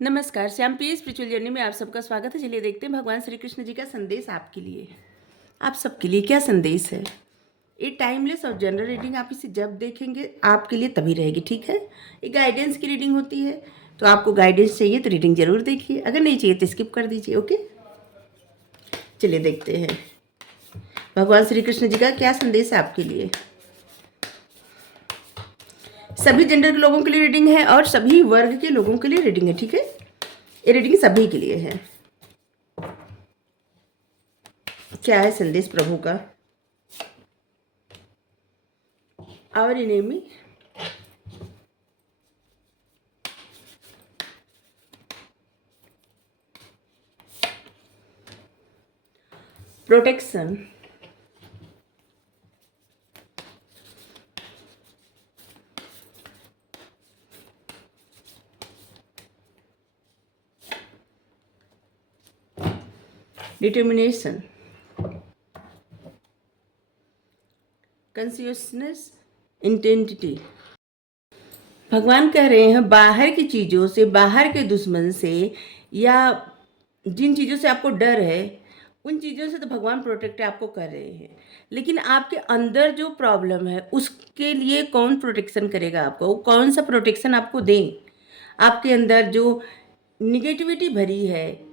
नमस्कार, श्यामप्रिय spiritual journey में आप सबका स्वागत है। चलिए देखते हैं भगवान श्री कृष्ण जी का संदेश आपके लिए, आप सबके लिए क्या संदेश है। ये टाइमलेस और जनरल रीडिंग, आप इसे जब देखेंगे आपके लिए तभी रहेगी, ठीक है। ये गाइडेंस की रीडिंग होती है, तो आपको गाइडेंस चाहिए तो रीडिंग जरूर देखिए, अगर नहीं चाहिए तो स्किप कर दीजिए। ओके, चलिए देखते हैं भगवान श्री कृष्ण जी का क्या संदेश है आपके लिए। सभी जेंडर के लोगों के लिए रीडिंग है और सभी वर्ग के लोगों के लिए रीडिंग है, ठीक है। ये रीडिंग सभी के लिए है। क्या है संदेश प्रभु का। Our enemy, protection, determination, consciousness, intensity. भगवान कह रहे हैं बाहर की चीज़ों से, बाहर के दुश्मन से, या जिन चीज़ों से आपको डर है उन चीज़ों से तो भगवान प्रोटेक्ट आपको कर रहे हैं, लेकिन आपके अंदर जो प्रॉब्लम है उसके लिए कौन प्रोटेक्शन करेगा आपको, वो कौन सा प्रोटेक्शन आपको दें। आपके अंदर जो निगेटिविटी भरी है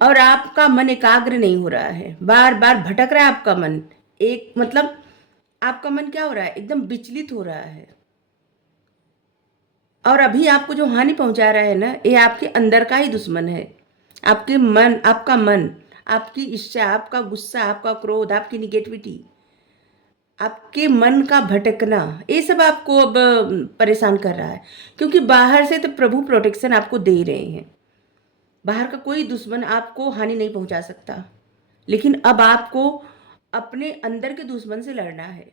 और आपका मन एकाग्र नहीं हो रहा है, बार बार भटक रहा है आपका मन, एक मतलब आपका मन क्या हो रहा है, एकदम विचलित हो रहा है। और अभी आपको जो हानि पहुंचा रहा है ना, ये आपके अंदर का ही दुश्मन है। आपके मन, आपका मन, आपकी इच्छा, आपका गुस्सा, आपका क्रोध, आपकी निगेटिविटी, आपके मन का भटकना, ये सब आपको अब परेशान कर रहा है। क्योंकि बाहर से तो प्रभु प्रोटेक्शन आपको दे रहे हैं, बाहर का कोई दुश्मन आपको हानि नहीं पहुंचा सकता, लेकिन अब आपको अपने अंदर के दुश्मन से लड़ना है।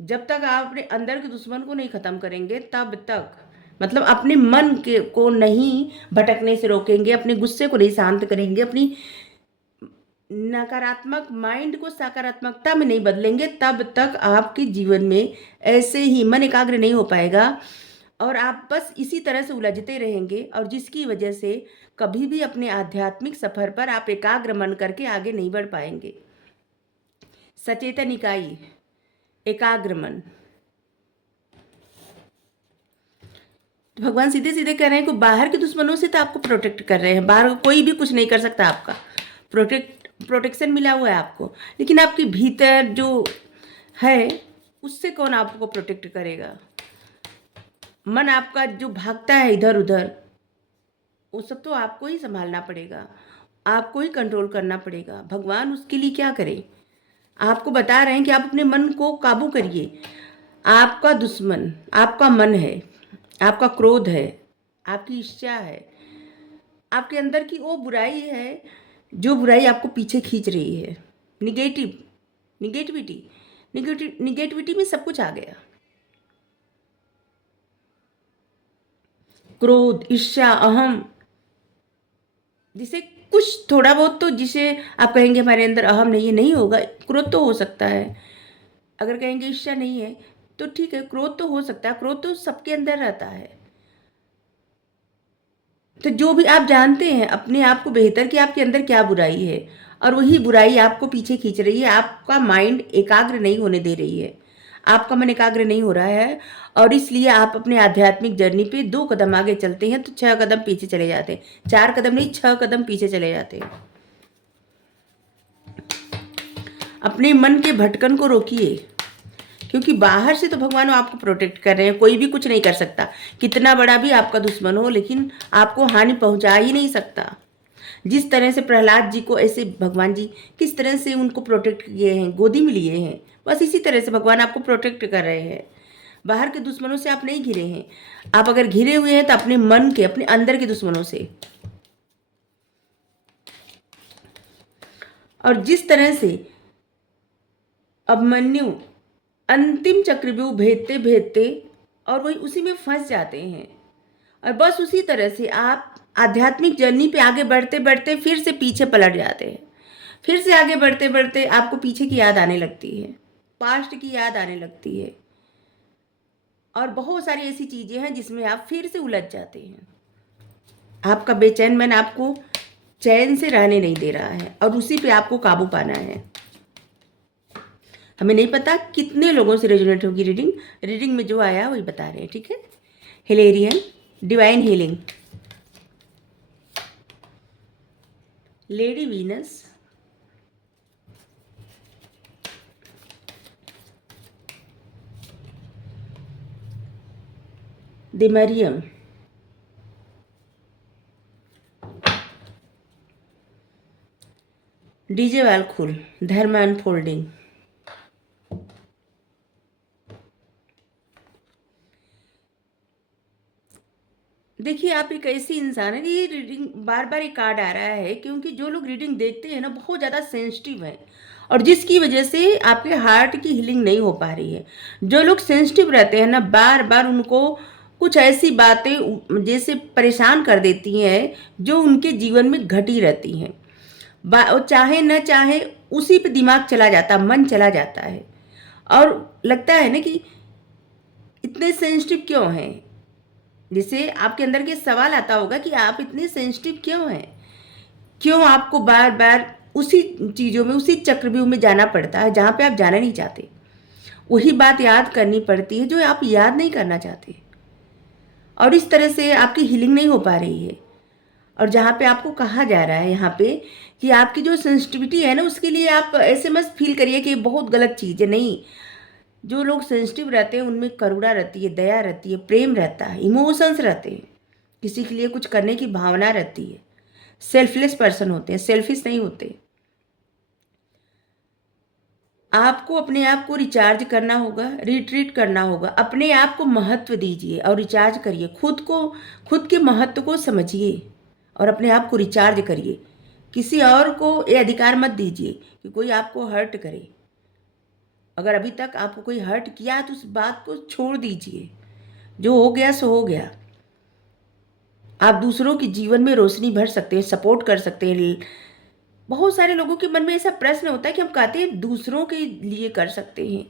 जब तक आप अपने अंदर के दुश्मन को नहीं खत्म करेंगे तब तक, मतलब अपने मन के को नहीं भटकने से रोकेंगे, अपने गुस्से को नहीं शांत करेंगे, अपनी नकारात्मक माइंड को सकारात्मकता में नहीं बदलेंगे, तब तक आपके जीवन में ऐसे ही मन एकाग्र नहीं हो पाएगा और आप बस इसी तरह से उलझते रहेंगे, और जिसकी वजह से कभी भी अपने आध्यात्मिक सफर पर आप एकाग्र मन करके आगे नहीं बढ़ पाएंगे। सचेतन इकाई, एकाग्र मन। तो भगवान सीधे सीधे कह रहे हैं कि बाहर के दुश्मनों से तो आपको प्रोटेक्ट कर रहे हैं, बाहर कोई भी कुछ नहीं कर सकता, आपका प्रोटेक्शन मिला हुआ है आपको, लेकिन आपके भीतर जो है उससे कौन आपको प्रोटेक्ट करेगा। मन आपका जो भागता है इधर उधर, वो सब तो आपको ही संभालना पड़ेगा, आपको ही कंट्रोल करना पड़ेगा। भगवान उसके लिए क्या करें, आपको बता रहे हैं कि आप अपने मन को काबू करिए। आपका दुश्मन आपका मन है, आपका क्रोध है, आपकी इच्छा है, आपके अंदर की वो बुराई है जो बुराई आपको पीछे खींच रही है। निगेटिविटी निगेटिविटी में सब कुछ आ गया। क्रोध, ईर्ष्या, अहम, जिसे कुछ थोड़ा बहुत तो, जिसे आप कहेंगे हमारे अंदर अहम नहीं है, नहीं होगा। क्रोध तो हो सकता है, अगर कहेंगे ईर्ष्या नहीं है तो ठीक है, क्रोध तो हो सकता है, क्रोध तो सबके अंदर रहता है। तो जो भी आप जानते हैं अपने आप को बेहतर कि आपके अंदर क्या बुराई है, और वही बुराई आपको पीछे खींच रही है, आपका माइंड एकाग्र नहीं होने दे रही है, आपका मन एकाग्र नहीं हो रहा है, और इसलिए आप अपने आध्यात्मिक जर्नी पे 2 कदम आगे चलते हैं तो 6 कदम पीछे चले जाते हैं, 4 कदम नहीं 6 कदम पीछे चले जाते हैं। अपने मन के भटकन को रोकिए, क्योंकि बाहर से तो भगवान आपको प्रोटेक्ट कर रहे हैं, कोई भी कुछ नहीं कर सकता, कितना बड़ा भी आपका दुश्मन हो, लेकिन आपको हानि पहुंचा ही नहीं सकता। जिस तरह से प्रहलाद जी को ऐसे भगवान जी किस तरह से उनको प्रोटेक्ट किए हैं, गोदी में लिए हैं, बस इसी तरह से भगवान आपको प्रोटेक्ट कर रहे हैं। बाहर के दुश्मनों से आप नहीं घिरे हैं, आप अगर घिरे हुए हैं तो अपने मन के, अपने अंदर के दुश्मनों से। और जिस तरह से अभिमन्यु अंतिम चक्रव्यूह भेदते भेदते और वही उसी में फंस जाते हैं, और बस उसी तरह से आप आध्यात्मिक जर्नी पे आगे बढ़ते बढ़ते फिर से पीछे पलट जाते हैं, फिर से आगे बढ़ते बढ़ते आपको पीछे की याद आने लगती है, पास्ट की याद आने लगती है, और बहुत सारी ऐसी चीज़ें हैं जिसमें आप फिर से उलझ जाते हैं। आपका बेचैन मन आपको चैन से रहने नहीं दे रहा है और उसी पे आपको काबू पाना है। हमें नहीं पता कितने लोगों से रेजोनेट होगी रीडिंग। रीडिंग में जो आया वही बता रहे हैं, ठीक है। Hilarion divine healing, lady Venus, the Mariam, Djwhal Khul, dharma unfolding, देखिए आप एक ऐसी इंसान है, ये रीडिंग बार बार ये कार्ड आ रहा है क्योंकि जो लोग रीडिंग देखते हैं ना बहुत ज़्यादा सेंसिटिव हैं और जिसकी वजह से आपके हार्ट की हीलिंग नहीं हो पा रही है। जो लोग सेंसिटिव रहते हैं ना, बार बार उनको कुछ ऐसी बातें जैसे परेशान कर देती हैं जो उनके जीवन में घटी रहती हैं। वो चाहे न चाहे उसी पे दिमाग चला जाता, मन चला जाता है और लगता है ना कि इतने सेंसिटिव क्यों हैं। जैसे आपके अंदर के सवाल आता होगा कि आप इतने सेंसिटिव क्यों हैं, क्यों आपको बार बार उसी चीज़ों में, उसी चक्रव्यूह में जाना पड़ता है जहाँ पे आप जाना नहीं चाहते। वही बात याद करनी पड़ती है जो आप याद नहीं करना चाहते और इस तरह से आपकी हीलिंग नहीं हो पा रही है। और जहाँ पे आपको कहा जा रहा है यहाँ पे कि आपकी जो सेंसिटिविटी है ना, उसके लिए आप ऐसे मत फील करिए कि ये बहुत गलत चीज़ है। नहीं, जो लोग सेंसिटिव रहते हैं उनमें करुणा रहती है, दया रहती है, प्रेम रहता है, इमोशंस रहते हैं, किसी के लिए कुछ करने की भावना रहती है। सेल्फलेस पर्सन होते हैं, सेल्फिश नहीं होते। आपको अपने आप को रिचार्ज करना होगा, रिट्रीट करना होगा। अपने आप को महत्व दीजिए और रिचार्ज करिए। खुद के महत्व को समझिए और अपने आप को रिचार्ज करिए। किसी और को ये अधिकार मत दीजिए कि कोई आपको हर्ट करे। अगर अभी तक आपको कोई हर्ट किया तो उस बात को छोड़ दीजिए। जो हो गया सो हो गया। आप दूसरों के जीवन में रोशनी भर सकते हैं, सपोर्ट कर सकते हैं। बहुत सारे लोगों के मन में ऐसा प्रश्न होता है कि हम कहते हैं दूसरों के लिए कर सकते हैं,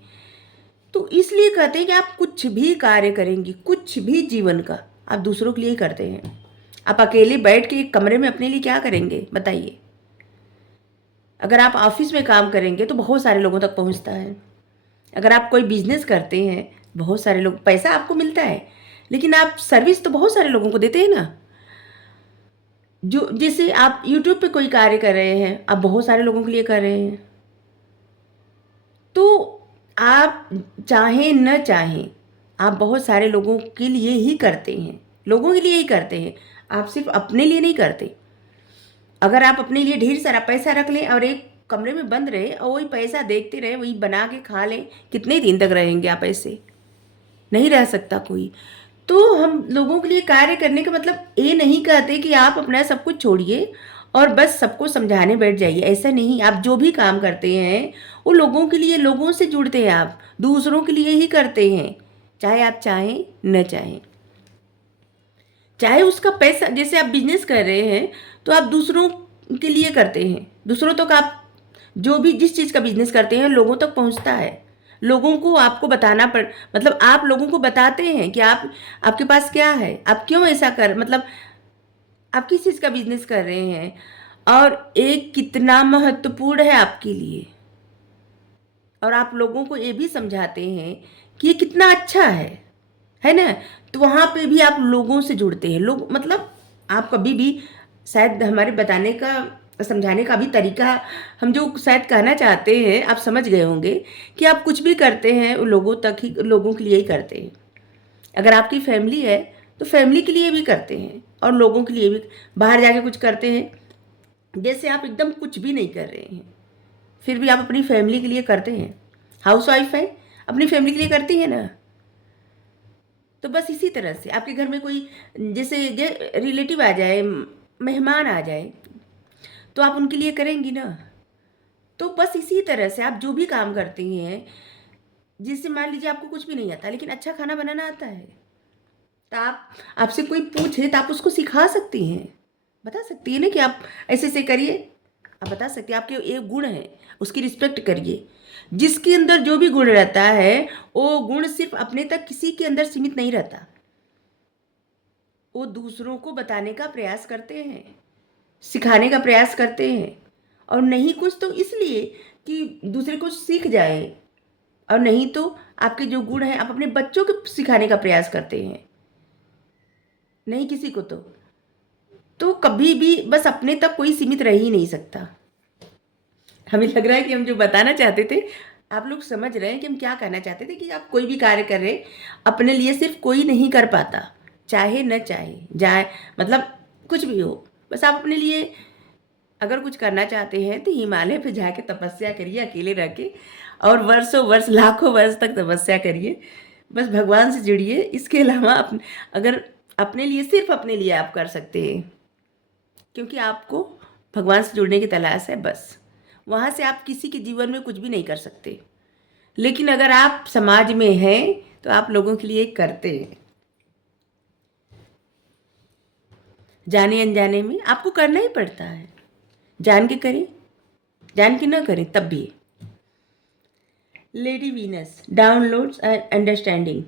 तो इसलिए कहते हैं कि आप कुछ भी कार्य करेंगे, कुछ भी जीवन का आप दूसरों के लिए करते हैं। आप अकेले बैठ के एक कमरे में अपने लिए क्या करेंगे बताइए। अगर आप ऑफिस में काम करेंगे तो बहुत सारे लोगों तक पहुंचता है। अगर आप कोई बिजनेस करते हैं, बहुत सारे लोग, पैसा आपको मिलता है लेकिन आप सर्विस तो बहुत सारे लोगों को देते हैं ना। जो जैसे आप यूट्यूब पे कोई कार्य कर रहे हैं, आप बहुत सारे लोगों के लिए कर रहे हैं। तो आप चाहें न चाहें आप बहुत सारे लोगों के लिए ही करते हैं, लोगों के लिए ही करते हैं। आप सिर्फ अपने लिए नहीं करते। अगर आप अपने लिए ढेर सारा पैसा रख लें और एक कमरे में बंद रहे और वही पैसा देखते रहे, वही बना के खा लें, कितने दिन तक रहेंगे आप ऐसे? नहीं रह सकता कोई। तो हम लोगों के लिए कार्य करने का मतलब ये नहीं कहते कि आप अपना सब कुछ छोड़िए और बस सबको समझाने बैठ जाइए। ऐसा नहीं। आप जो भी काम करते हैं वो लोगों के लिए, लोगों से जुड़ते हैं, आप दूसरों के लिए ही करते हैं, चाहे आप चाहें न चाहें। चाहे उसका पैसा, जैसे आप बिजनेस कर रहे हैं तो आप दूसरों के लिए करते हैं, दूसरों तक आप जो भी जिस चीज़ का बिजनेस करते हैं लोगों तक पहुंचता है। लोगों को आपको बताना पड़, मतलब आप लोगों को बताते हैं कि आपके पास क्या है, आप क्यों ऐसा कर, मतलब आप किस चीज़ का बिजनेस कर रहे हैं और एक कितना महत्वपूर्ण है आपके लिए। और आप लोगों को ये भी समझाते हैं कि ये कितना अच्छा है ना। तो वहाँ पे भी आप लोगों से जुड़ते हैं। लोग मतलब आप कभी भी, शायद हमारे बताने का, समझाने का भी तरीका, हम जो शायद कहना चाहते हैं आप समझ गए होंगे कि आप कुछ भी करते हैं वो लोगों तक ही, लोगों के लिए ही करते हैं। अगर आपकी फैमिली है तो फैमिली के लिए भी करते हैं और लोगों के लिए भी। बाहर जाके कुछ करते हैं, जैसे आप एकदम कुछ भी नहीं कर रहे हैं फिर भी आप अपनी फैमिली के लिए करते हैं। हाउस वाइफ है, अपनी फैमिली के लिए करती है ना। तो बस इसी तरह से आपके घर में कोई जैसे रिलेटिव आ जाए, मेहमान आ जाए, तो आप उनके लिए करेंगी ना। तो बस इसी तरह से आप जो भी काम करती हैं, जिससे मान लीजिए आपको कुछ भी नहीं आता लेकिन अच्छा खाना बनाना आता है, तो आप, आपसे कोई पूछे तो आप उसको सिखा सकती हैं, बता सकती है ना कि आप ऐसे ऐसे करिए। आप बता सकती हैं, आपके एक गुण है उसकी रिस्पेक्ट करिए। जिसके अंदर जो भी गुण रहता है वो गुण सिर्फ अपने तक किसी के अंदर सीमित नहीं रहता। वो दूसरों को बताने का प्रयास करते हैं, सिखाने का प्रयास करते हैं, और नहीं कुछ तो इसलिए कि दूसरे को सीख जाए, और नहीं तो आपके जो गुण हैं आप अपने बच्चों को सिखाने का प्रयास करते हैं, नहीं किसी को तो कभी भी बस अपने तक कोई सीमित रह ही नहीं सकता। हमें लग रहा है कि हम जो बताना चाहते थे, आप लोग समझ रहे हैं कि हम क्या कहना चाहते थे, कि आप कोई भी कार्य कर रहे अपने लिए सिर्फ कोई नहीं कर पाता, चाहे न चाहे जाए, मतलब कुछ भी हो, बस आप अपने लिए अगर कुछ करना चाहते हैं तो हिमालय पे जाके तपस्या करिए अकेले रह के, और वर्षों वर्ष लाखों वर्ष तक तपस्या करिए, बस भगवान से जुड़िए। इसके अलावा अगर अपने लिए, सिर्फ अपने लिए आप कर सकते हैं, क्योंकि आपको भगवान से जुड़ने की तलाश है, बस वहाँ से आप किसी के जीवन में कुछ भी नहीं कर सकते। लेकिन अगर आप समाज में हैं तो आप लोगों के लिए करते हैं, जाने अनजाने में आपको करना ही पड़ता है, जान के करें जान के ना करें तब भी। Lady Venus downloads and understanding.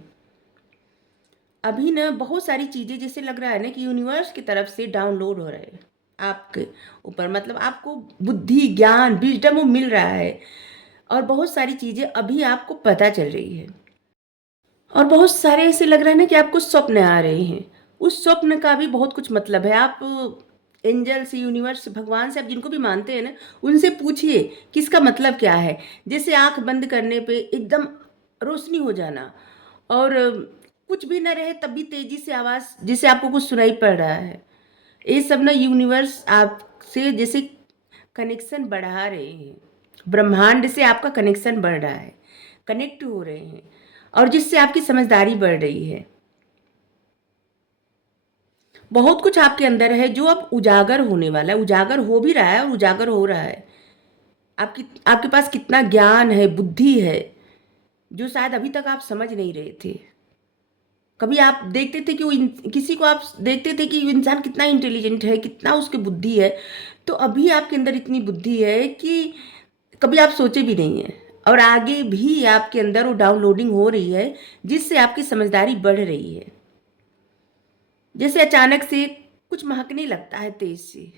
अभी ना बहुत सारी चीज़ें जैसे लग रहा है ना कि यूनिवर्स की तरफ से डाउनलोड हो रहे हैं आपके ऊपर, मतलब आपको बुद्धि, ज्ञान, विजडम वो मिल रहा है, और बहुत सारी चीज़ें अभी आपको पता चल रही है, और बहुत सारे ऐसे लग रहा है ना कि आपको स्वप्न आ रहे हैं। उस स्वप्न का भी बहुत कुछ मतलब है। आप एंजल से, यूनिवर्स, भगवान से, आप जिनको भी मानते हैं ना, उनसे पूछिए कि इसका मतलब क्या है। जैसे आंख बंद करने पे एकदम रोशनी हो जाना, और कुछ भी ना रहे तब भी तेजी से आवाज़, जैसे आपको कुछ सुनाई पड़ रहा है, ये सब ना यूनिवर्स आपसे जैसे कनेक्शन बढ़ा रहे हैं, ब्रह्मांड से आपका कनेक्शन बढ़ रहा है, कनेक्ट हो रहे हैं, और जिससे आपकी समझदारी बढ़ रही है। बहुत कुछ आपके अंदर है जो अब उजागर होने वाला है, उजागर हो भी रहा है और उजागर हो रहा है। आपके पास कितना ज्ञान है, बुद्धि है, जो शायद अभी तक आप समझ नहीं रहे थे। कभी आप देखते थे कि किसी को आप देखते थे कि इंसान कितना इंटेलिजेंट है, कितना उसकी बुद्धि है, तो अभी आपके अंदर इतनी बुद्धि है कि कभी आप सोचे भी नहीं है, और आगे भी आपके अंदर वो डाउनलोडिंग हो रही है, जिससे आपकी समझदारी बढ़ रही है। जैसे अचानक से कुछ महकने लगता है तेज से,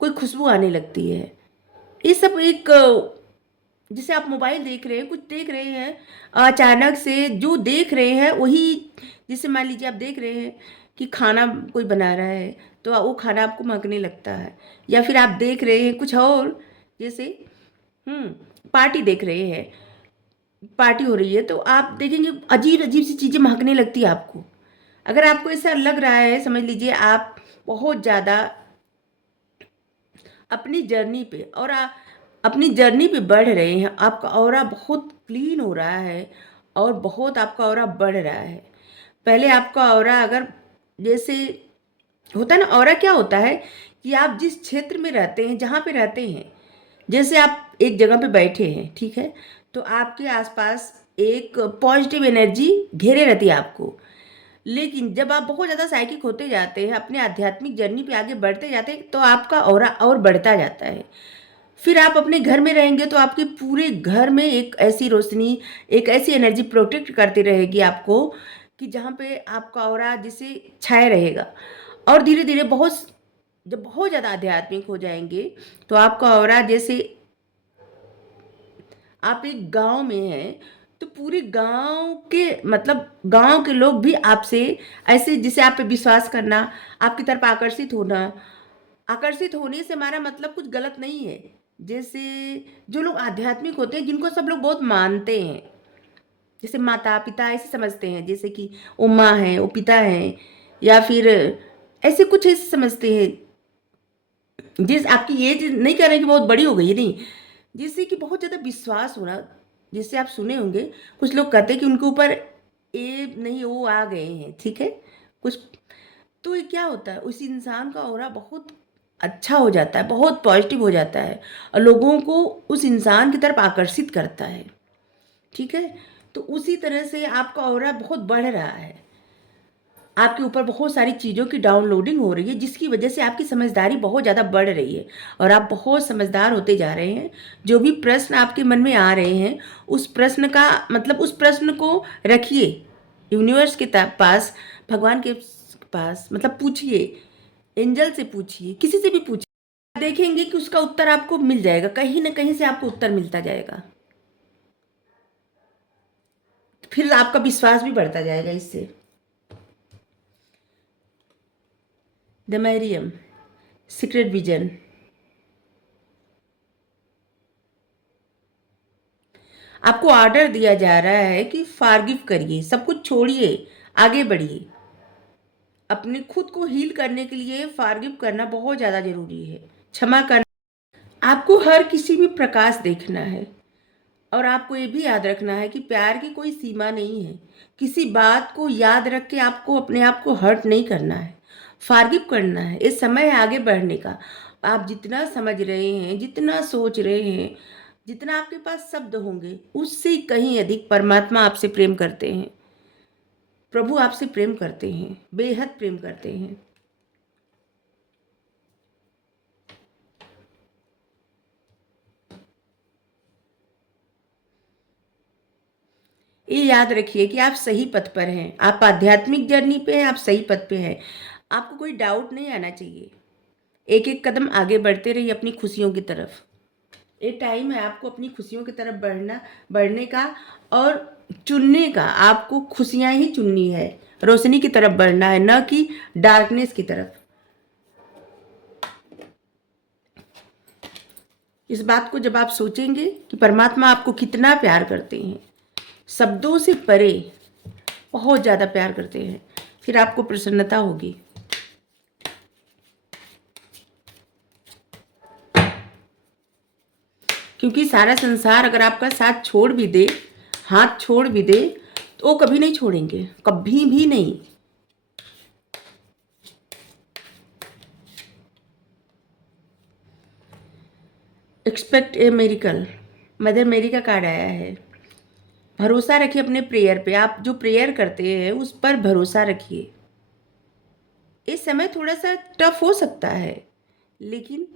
कोई खुशबू आने लगती है, ये सब एक, जैसे आप मोबाइल देख रहे हैं, कुछ देख रहे हैं, अचानक से जो देख रहे हैं वही, जैसे मान लीजिए आप देख रहे हैं कि खाना कोई बना रहा है, तो वो खाना आपको महकने लगता है, या फिर आप देख रहे हैं कुछ और, जैसे पार्टी देख रहे हैं, पार्टी हो रही है, तो आप देखेंगे अजीब अजीब सी चीज़ें महकने लगती है आपको। अगर आपको ऐसा लग रहा है, समझ लीजिए आप बहुत ज़्यादा अपनी जर्नी पे, और अपनी जर्नी पे बढ़ रहे हैं, आपका ऑरा बहुत क्लीन हो रहा है, और बहुत आपका ऑरा बढ़ रहा है। पहले आपका ऑरा, अगर जैसे होता है ना, ऑरा क्या होता है कि आप जिस क्षेत्र में रहते हैं, जहाँ पे रहते हैं, जैसे आप एक जगह पे बैठे हैं, ठीक है, तो आपके आसपास एक पॉजिटिव एनर्जी घेरे रहती है आपको। लेकिन जब आप बहुत ज़्यादा साइकिक होते जाते हैं, अपने आध्यात्मिक जर्नी पे आगे बढ़ते जाते हैं, तो आपका ऑरा और बढ़ता जाता है। फिर आप अपने घर में रहेंगे तो आपके पूरे घर में एक ऐसी रोशनी, एक ऐसी एनर्जी प्रोटेक्ट करती रहेगी आपको, कि जहाँ पे आपका ऑरा जैसे छाया रहेगा। और धीरे धीरे जब बहुत ज़्यादा आध्यात्मिक हो जाएंगे, तो आपका ऑरा, जैसे आप एक गांव में हैं, तो पूरे गांव के, मतलब गांव के लोग भी आपसे ऐसे, जिसे आप पे विश्वास करना, आपकी तरफ आकर्षित होना। आकर्षित होने से हमारा मतलब कुछ गलत नहीं है। जैसे जो लोग आध्यात्मिक होते हैं, जिनको सब लोग बहुत मानते हैं, जैसे माता पिता ऐसे समझते हैं, जैसे कि वो माँ है, वो पिता है, या फिर ऐसे कुछ ऐसे समझते हैं। जिस आपकी एज नहीं कह रहे कि बहुत बड़ी हो गई है, नहीं, जिससे कि बहुत ज़्यादा विश्वास होना। जिससे आप सुने होंगे कुछ लोग कहते हैं कि उनके ऊपर ए नहीं, वो आ गए हैं, ठीक है, कुछ। तो ये क्या होता है, उस इंसान का ऑरा बहुत अच्छा हो जाता है, बहुत पॉजिटिव हो जाता है, और लोगों को उस इंसान की तरफ आकर्षित करता है, ठीक है। तो उसी तरह से आपका ऑरा बहुत बढ़ रहा है, आपके ऊपर बहुत सारी चीज़ों की डाउनलोडिंग हो रही है, जिसकी वजह से आपकी समझदारी बहुत ज़्यादा बढ़ रही है, और आप बहुत समझदार होते जा रहे हैं। जो भी प्रश्न आपके मन में आ रहे हैं, उस प्रश्न का मतलब, उस प्रश्न को रखिए यूनिवर्स के पास, भगवान के पास, मतलब पूछिए, एंजल से पूछिए, किसी से भी पूछिए, देखेंगे कि उसका उत्तर आपको मिल जाएगा, कहीं ना कहीं से आपको उत्तर मिलता जाएगा। फिर आपका विश्वास भी बढ़ता जाएगा इससे। The Mariam secret vision. आपको ऑर्डर दिया जा रहा है कि फॉरगिव करिए, सब कुछ छोड़िए, आगे बढ़िए। अपने खुद को हील करने के लिए फॉरगिव करना बहुत ज़्यादा ज़रूरी है, क्षमा करना। आपको हर किसी में प्रकाश देखना है, और आपको ये भी याद रखना है कि प्यार की कोई सीमा नहीं है। किसी बात को याद रख के आपको अपने आप को हर्ट नहीं करना है, फॉरगिव करना है। इस समय है आगे बढ़ने का। आप जितना समझ रहे हैं, जितना सोच रहे हैं, जितना आपके पास शब्द होंगे, उससे कहीं अधिक परमात्मा आपसे प्रेम करते हैं, प्रभु आपसे प्रेम करते हैं, बेहद प्रेम करते हैं। ये याद रखिए कि आप सही पथ पर हैं, आप आध्यात्मिक जर्नी पे हैं, आप सही पथ पे हैं। आपको कोई डाउट नहीं आना चाहिए। एक एक कदम आगे बढ़ते रहिए अपनी खुशियों की तरफ। ये टाइम है आपको अपनी खुशियों की तरफ बढ़ने का, और चुनने का। आपको खुशियां ही चुननी है, रोशनी की तरफ बढ़ना है, न कि डार्कनेस की तरफ। इस बात को जब आप सोचेंगे कि परमात्मा आपको कितना प्यार करते हैं, शब्दों से परे बहुत ज़्यादा प्यार करते हैं, फिर आपको प्रसन्नता होगी। क्योंकि सारा संसार अगर आपका साथ छोड़ भी दे, हाथ छोड़ भी दे, तो वो कभी नहीं छोड़ेंगे, कभी भी नहीं। एक्सपेक्ट ए मेरिकल। मदर मेरी का कार्ड आया है। भरोसा रखिए अपने प्रेयर पे। आप जो प्रेयर करते हैं उस पर भरोसा रखिए। इस समय थोड़ा सा टफ हो सकता है, लेकिन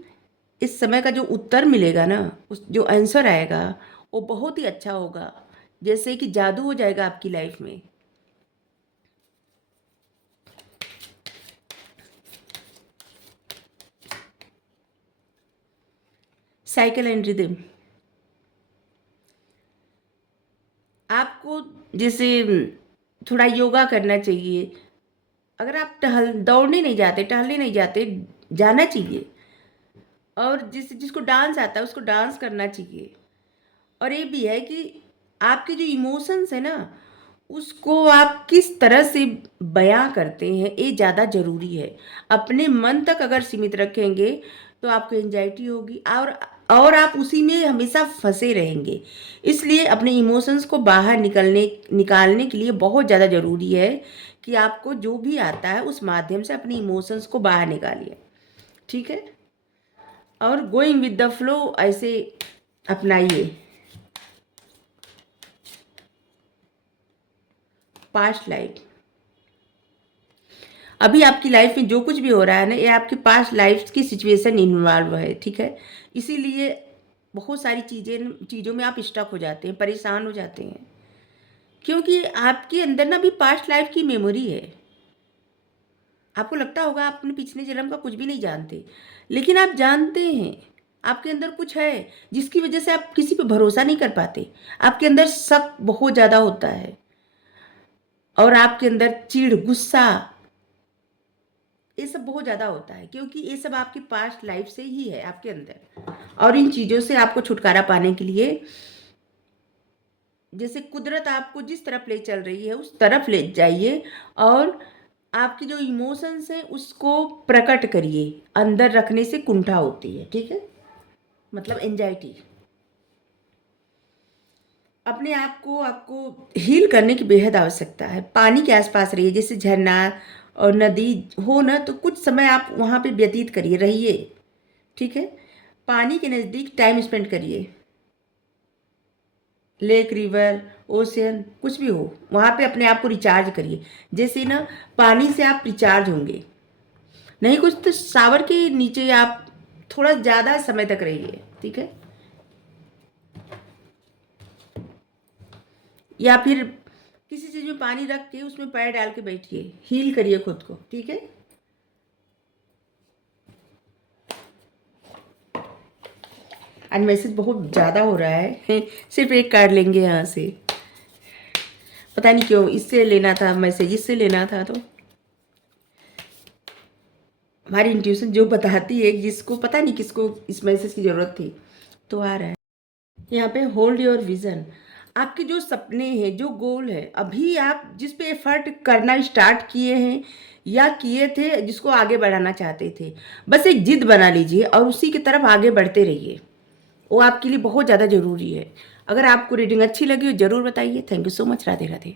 इस समय का जो उत्तर मिलेगा ना, उस जो आंसर आएगा, वो बहुत ही अच्छा होगा, जैसे कि जादू हो जाएगा आपकी लाइफ में। Cycle and rhythm. आपको जैसे थोड़ा योगा करना चाहिए। अगर आप दौड़ने नहीं जाते, टहलने नहीं जाते, जाना चाहिए। और जिसको डांस आता है उसको डांस करना चाहिए। और ये भी है कि आपके जो इमोशंस है ना, उसको आप किस तरह से बयां करते हैं, ये ज़्यादा ज़रूरी है। अपने मन तक अगर सीमित रखेंगे तो आपको एंजाइटी होगी, और आप उसी में हमेशा फंसे रहेंगे। इसलिए अपने इमोशंस को बाहर निकालने के लिए बहुत ज़्यादा ज़रूरी है कि आपको जो भी आता है उस माध्यम से अपने इमोशंस को बाहर निकालिए, ठीक है। और गोइंग विद द फ्लो ऐसे अपनाइए। Past life. अभी आपकी लाइफ में जो कुछ भी हो रहा है ना, ये आपकी पास्ट लाइफ की सिचुएशन इन्वॉल्व है, ठीक है। इसीलिए बहुत सारी चीज़ों में आप स्टक हो जाते हैं, परेशान हो जाते हैं, क्योंकि आपके अंदर ना भी पास्ट लाइफ की मेमोरी है। आपको लगता होगा आप अपने पिछले जन्म का कुछ भी नहीं जानते, लेकिन आप जानते हैं। आपके अंदर कुछ है जिसकी वजह से आप किसी पे भरोसा नहीं कर पाते। आपके अंदर शक बहुत ज़्यादा होता है, और आपके अंदर चिढ़, गुस्सा, ये सब बहुत ज़्यादा होता है, क्योंकि ये सब आपकी पास्ट लाइफ से ही है आपके अंदर। और इन चीज़ों से आपको छुटकारा पाने के लिए, जैसे कुदरत आपको जिस तरफ ले चल रही है उस तरफ ले जाइए, और आपकी जो इमोशंस हैं उसको प्रकट करिए। अंदर रखने से कुंठा होती है, ठीक है, मतलब एंजाइटी। अपने आप को आपको हील करने की बेहद आवश्यकता है। पानी के आसपास रहिए, जैसे झरना और नदी हो ना, तो कुछ समय आप वहाँ पे व्यतीत करिए, रहिए, ठीक है। पानी के नज़दीक टाइम स्पेंड करिए। लेक, रिवर, ओशियन, कुछ भी हो, वहाँ पे अपने आप को रिचार्ज करिए। जैसे ना पानी से आप रिचार्ज होंगे, नहीं कुछ तो शावर के नीचे आप थोड़ा ज़्यादा समय तक रहिए, ठीक है। या फिर किसी चीज़ में पानी रख के उसमें पैर डाल के बैठिए, हील करिए खुद को, ठीक है। आज मैसेज बहुत ज़्यादा हो रहा है सिर्फ एक कार्ड लेंगे यहाँ से, पता नहीं क्यों इससे लेना था मैसेज, इससे लेना था। तो हमारी इंट्यूशन जो बताती है, जिसको पता नहीं किसको इस मैसेज की ज़रूरत थी, तो आ रहा है यहाँ पे। होल्ड योर विज़न, आपके जो सपने हैं, जो गोल है, अभी आप जिस पे एफर्ट करना स्टार्ट किए हैं या किए थे, जिसको आगे बढ़ाना चाहते थे, बस एक जिद बना लीजिए और उसी की तरफ आगे बढ़ते रहिए। वो आपके लिए बहुत ज़्यादा ज़रूरी है। अगर आपको रीडिंग अच्छी लगी हो ज़रूर बताइए। Thank you so much. Radhe Radhe.